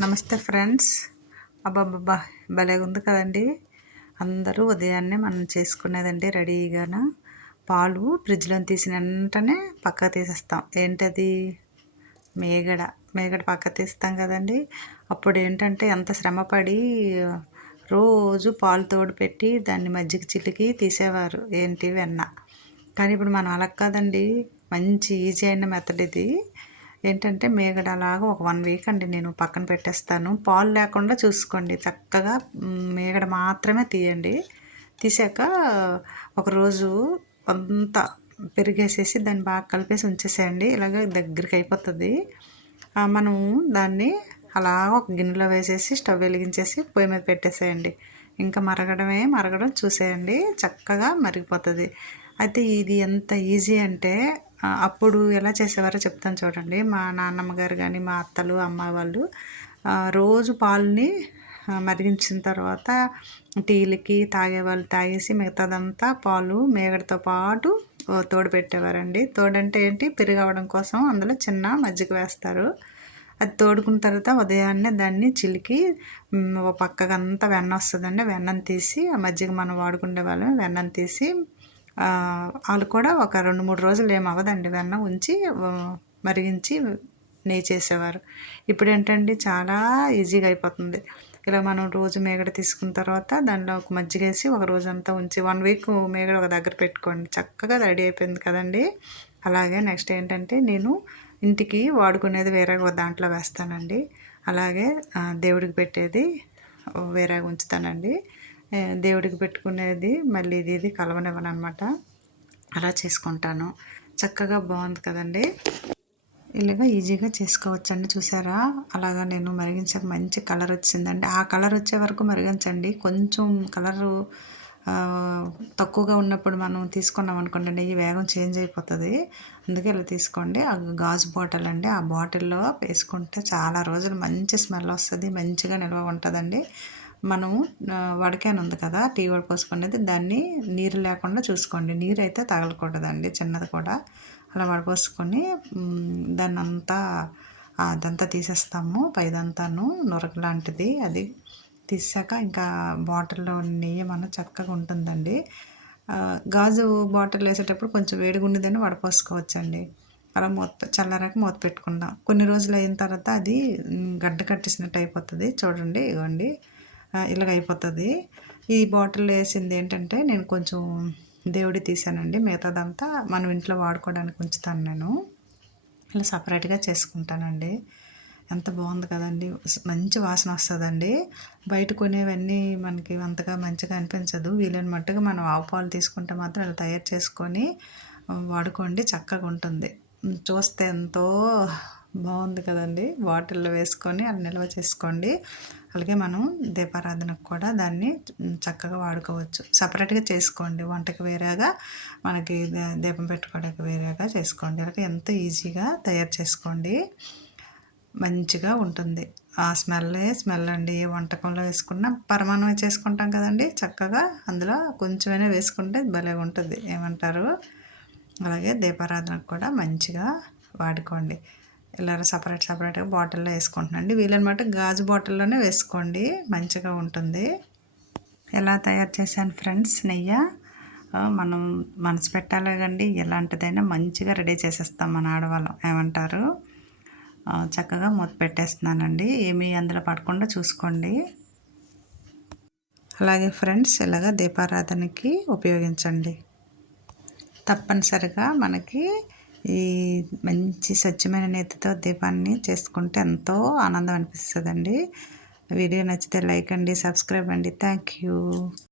నమస్తే ఫ్రెండ్స్. అబ్బాబ్బా భలే ఉంది కదండి. అందరూ ఉదయాన్నే మనం చేసుకునేదండి రెడీగాన? పాలు ఫ్రిడ్జ్లో తీసిన వెంటనే పక్క తీసేస్తాం. ఏంటది? మేగడ. మేగడ పక్క తీస్తాం కదండి. అప్పుడు ఏంటంటే ఎంత శ్రమపడి రోజు పాలు తోడు పెట్టి దాన్ని మజ్జిగ చిల్లికి తీసేవారు. ఏంటి వెన్న. కానీ ఇప్పుడు మనం అలా కాదండి. మంచి ఈజీ అయిన మెథడ్ ఇది. ఏంటంటే మేగడ అలాగా ఒక వన్ వీక్ అండి నేను పక్కన పెట్టేస్తాను. పాలు లేకుండా చూసుకోండి. చక్కగా మేగడ మాత్రమే తీయండి. తీసాక ఒకరోజు అంతా పెరిగేసేసి దాన్ని బాగా కలిపేసి ఉంచేసేయండి. ఇలాగ దగ్గరికి అయిపోతుంది. మనం దాన్ని అలా ఒక గిన్నెలో వేసేసి స్టవ్ వెలిగించేసి పొయ్యి మీద పెట్టేసేయండి. ఇంకా మరగడమే మరగడం చూసేయండి. చక్కగా మరిగిపోతుంది. అయితే ఇది ఎంత ఈజీ అంటే అప్పుడు ఎలా చేసేవారో చెప్తాను చూడండి. మా నాన్నమ్మ గారు కానీ మా అత్తలు అమ్మ వాళ్ళు రోజు పాలని మరిగించిన తర్వాత టీలకి తాగేవాళ్ళు తాగేసి మిగతాదంతా పాలు మేగడతో పాటు తోడు పెట్టేవారండి. తోడంటే ఏంటి? పెరుగవడం కోసం అందులో చిన్న మజ్జిగ వేస్తారు. అది తోడుకున్న తర్వాత ఉదయాన్నే దాన్ని చిలికి ఒక పక్కకంతా వెన్న వస్తుందండి. వెన్నను తీసి ఆ మజ్జిగ మనం వాడుకునే వాళ్ళం వెన్నను తీసి వాళ్ళు కూడా ఒక రెండు మూడు రోజులు ఏం అవ్వదండి వెన్న ఉంచి మరిగించి నెయ్యి చేసేవారు. ఇప్పుడు ఏంటండి చాలా ఈజీగా అయిపోతుంది. ఇలా మనం రోజు మేగడ తీసుకున్న తర్వాత దానిలో ఒక మజ్జిగ వేసి ఒక రోజంతా ఉంచి వన్ వీక్ మేగడ ఒక దగ్గర పెట్టుకోండి. చక్కగా రెడీ అయిపోయింది కదండి. అలాగే నెక్స్ట్ ఏంటంటే నేను ఇంటికి వాడుకునేది వేరే ఒక దాంట్లో వేస్తానండి. అలాగే దేవుడికి పెట్టేది వేరేగా ఉంచుతానండి. దేవుడికి పెట్టుకునేది మళ్ళీ ఇది ఇది కలవనివ్వను అనమాట అలా చేసుకుంటాను. చక్కగా బాగుంది కదండి. ఇలాగ ఈజీగా చేసుకోవచ్చండి చూసారా? అలాగా నేను మరిగించాక మంచి కలర్ వచ్చిందండి. ఆ కలర్ వచ్చే వరకు మరిగించండి. కొంచెం కలరు తక్కువగా ఉన్నప్పుడు మనం తీసుకున్నాం అనుకోండి నెయ్యి వేగం చేంజ్ అయిపోతుంది. అందుకే ఇలా తీసుకోండి. ఆ గాజు బాటిల్ అండి. ఆ బాటిల్లో వేసుకుంటే చాలా రోజులు మంచి స్మెల్ వస్తుంది మంచిగా నిల్వ ఉంటుందండి. మనము వడకాన్ ఉంది కదా టీ వడ పోసుకునేది దాన్ని నీరు లేకుండా చూసుకోండి. నీరు అయితే తగలకూడదండి చిన్నది కూడా. అలా వడపోసుకొని దాన్ని అంతా అదంతా తీసేస్తాము పైదంతాను నొరక లాంటిది. అది తీసాక ఇంకా బాటిల్లో నెయ్యి మన చక్కగా ఉంటుందండి. గాజు బాటిల్ వేసేటప్పుడు కొంచెం వేడిగా ఉండేదని వడపోసుకోవచ్చండి అలా మూత చల్లారాక మూత పెట్టుకుందాం. కొన్ని రోజులు అయిన తర్వాత అది గడ్డ కట్టేసినట్టు అయిపోతుంది. చూడండి ఇవ్వండి ఇలాగ అయిపోతుంది ఈ బాటిల్ వేసింది ఏంటంటే నేను కొంచెం దేవుడి తీసానండి మిగతాదంతా మనం ఇంట్లో వాడుకోవడానికి ఉంచుతాను నేను. ఇలా సపరేట్గా చేసుకుంటానండి. ఎంత బాగుంది కదండి. మంచి వాసన వస్తుందండి. బయట కొనేవన్నీ మనకి అంతగా మంచిగా అనిపించదు. వీలైన మట్టుగా మనం ఆవు పాలు తీసుకుంటే మాత్రం ఇలా తయారు చేసుకొని వాడుకోండి. చక్కగా ఉంటుంది చూస్తే ఎంతో బాగుంది కదండి. బాటిల్లో వేసుకొని అలా నిల్వ చేసుకోండి. అలాగే మనం దీపారాధనకు కూడా దాన్ని చక్కగా వాడుకోవచ్చు. సపరేట్గా చేసుకోండి. వంటకి వేరేగా మనకి దీపం పెట్టుకోవడానికి వేరేగా చేసుకోండి. అలాగే ఎంతో ఈజీగా తయారు చేసుకోండి. మంచిగా ఉంటుంది. ఆ స్మెల్లే స్మెల్ అండి. ఏ వంటకంలో వేసుకున్నా పరమాన్నం చేసుకుంటాం కదండి. చక్కగా అందులో కొంచెమైనా వేసుకుంటే భలే ఉంటుంది. ఏమంటారు? అలాగే దీపారాధనకు కూడా మంచిగా వాడుకోండి. ఇలా సపరేట్ సపరేట్గా బాటిల్లో వేసుకుంటున్నాండి వీలనమాట గాజు బాటిల్లోనే వేసుకోండి. మంచిగా ఉంటుంది. ఎలా తయారు చేశాను ఫ్రెండ్స్? నెయ్యి. మనం మనసు పెట్టాలి కండి. ఎలాంటిదైనా మంచిగా రెడీ చేసేస్తాం మన ఆడవాళ్ళం. ఏమంటారు? చక్కగా మూత పెట్టేస్తున్నానండి. ఏమీ అందులో పడకుండా చూసుకోండి. అలాగే ఫ్రెండ్స్ ఇలాగ దీపారాధనకి ఉపయోగించండి. తప్పనిసరిగా మనకి ఈ మంచి స్వచ్ఛమైన నేతితో దీపాన్ని చేసుకుంటే ఎంతో ఆనందం అనిపిస్తుందండి. వీడియో నచ్చితే లైక్ అండి సబ్స్క్రైబ్ అండి. Thank you.